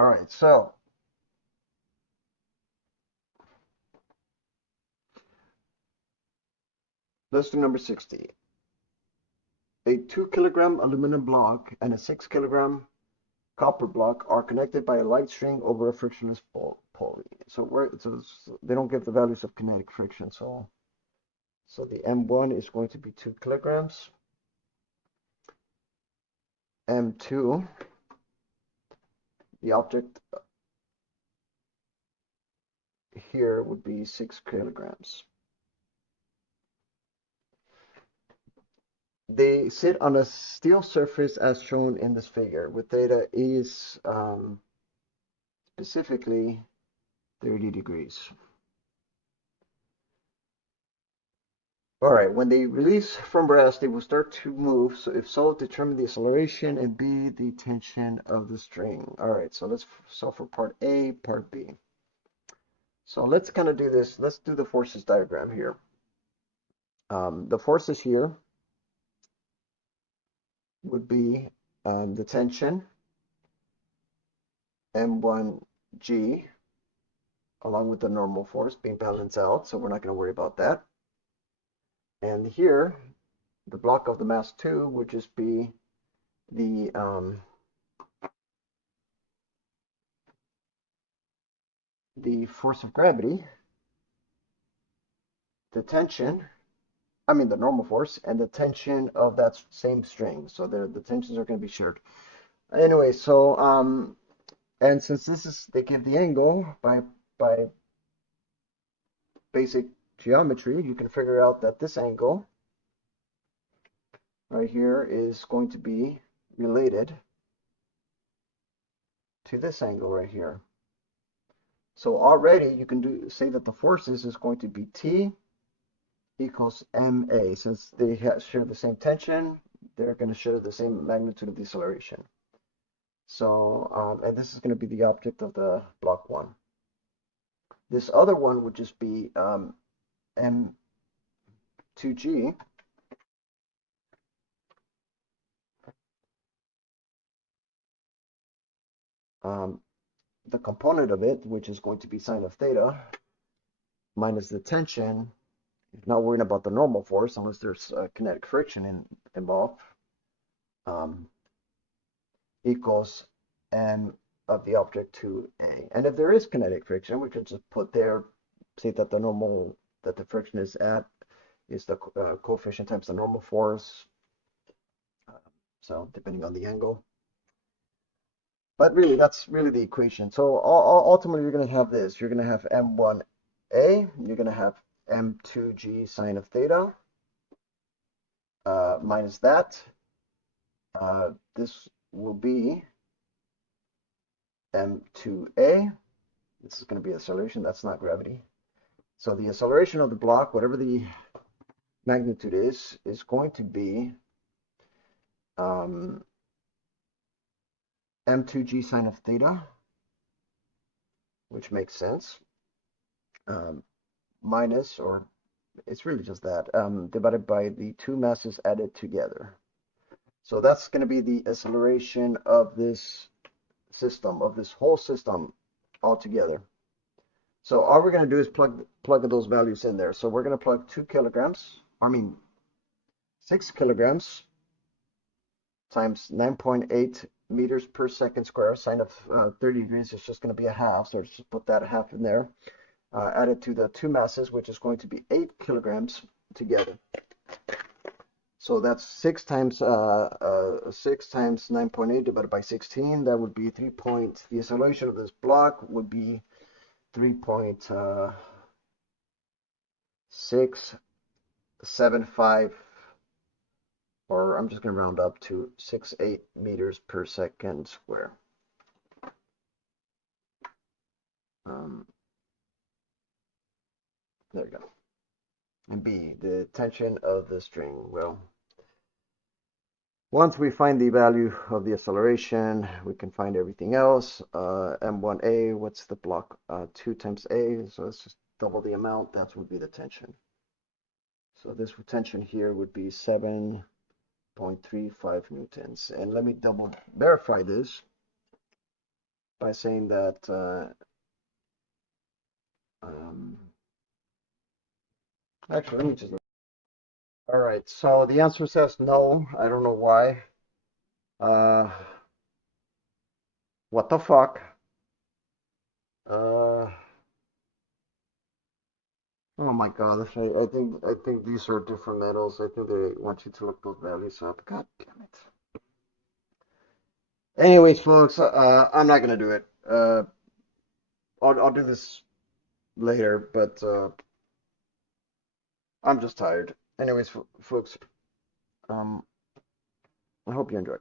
All right, so let's do number 60. A 2 kilogram aluminum block and a 6 kilogram copper block are connected by a light string over a frictionless pulley. So they don't give the values of kinetic friction. So the M1 is going to be 2 kilograms. M2, the object here would be 6 kilograms. They sit on a steel surface as shown in this figure, with theta is specifically 30 degrees. All right, when they release from rest, they will start to move. So if so, determine the acceleration and B, the tension of the string. All right, so let's solve for part A, part B. So let's kind of do this. Let's do the forces diagram here. The forces here would be the tension, M1G, along with the normal force being balanced out, so we're not going to worry about that. And here, the block of the mass 2 would just be the force of gravity, the tension, the normal force, and the tension of that same string. So the tensions are going to be shared. Anyway, so and since they give the angle by basic geometry, you can figure out that this angle right here is going to be related to this angle right here. So already you can say that the forces is going to be T equals MA. Since they share the same tension, they're going to share the same magnitude of deceleration. So, and this is going to be the object of the block 1. This other one would just be M2G. The component of it, which is going to be sine of theta, minus the tension, not worrying about the normal force unless there's kinetic friction involved, equals m of the object to A. And if there is kinetic friction, we can just put there, say that the friction is at is the coefficient times the normal force. So depending on the angle. But really, that's really the equation. So ultimately, you're going to have this. You're going to have M1A. You're going to have M2G sine of theta minus that. This will be M2A. This is going to be acceleration. That's not gravity. So the acceleration of the block, whatever the magnitude is going to be M2G sine of theta, which makes sense, minus, or it's really just that, divided by the two masses added together. So that's going to be the acceleration of this system, of this whole system altogether. So all we're going to do is plug those values in there. So we're going to plug 6 kilograms times 9.8 meters per second square. Sine of 30 degrees is just going to be a half. So just put that half in there. Added to the two masses, which is going to be 8 kilograms together. So that's 6 times 9.8 divided by 16. That would be the acceleration of this block would be 3.675, or I'm just going to round up to 68 meters per second square. There you go. And B, the tension of the string. Well, once we find the value of the acceleration, we can find everything else. M1A, what's the block? 2 times A, so let's just double the amount. That would be the tension. So this tension here would be 7.35 newtons. And let me double verify this. by saying that um, actually, let me just look. All right, so the answer says no. I don't know why. Uh, what the fuck? Uh, oh my God. I think these are different metals. I think they want you to look those values up. God damn it. Anyways, folks, I'm not gonna do it. I'll do this later, but I'm just tired. Anyways, folks, um, I hope you enjoyed.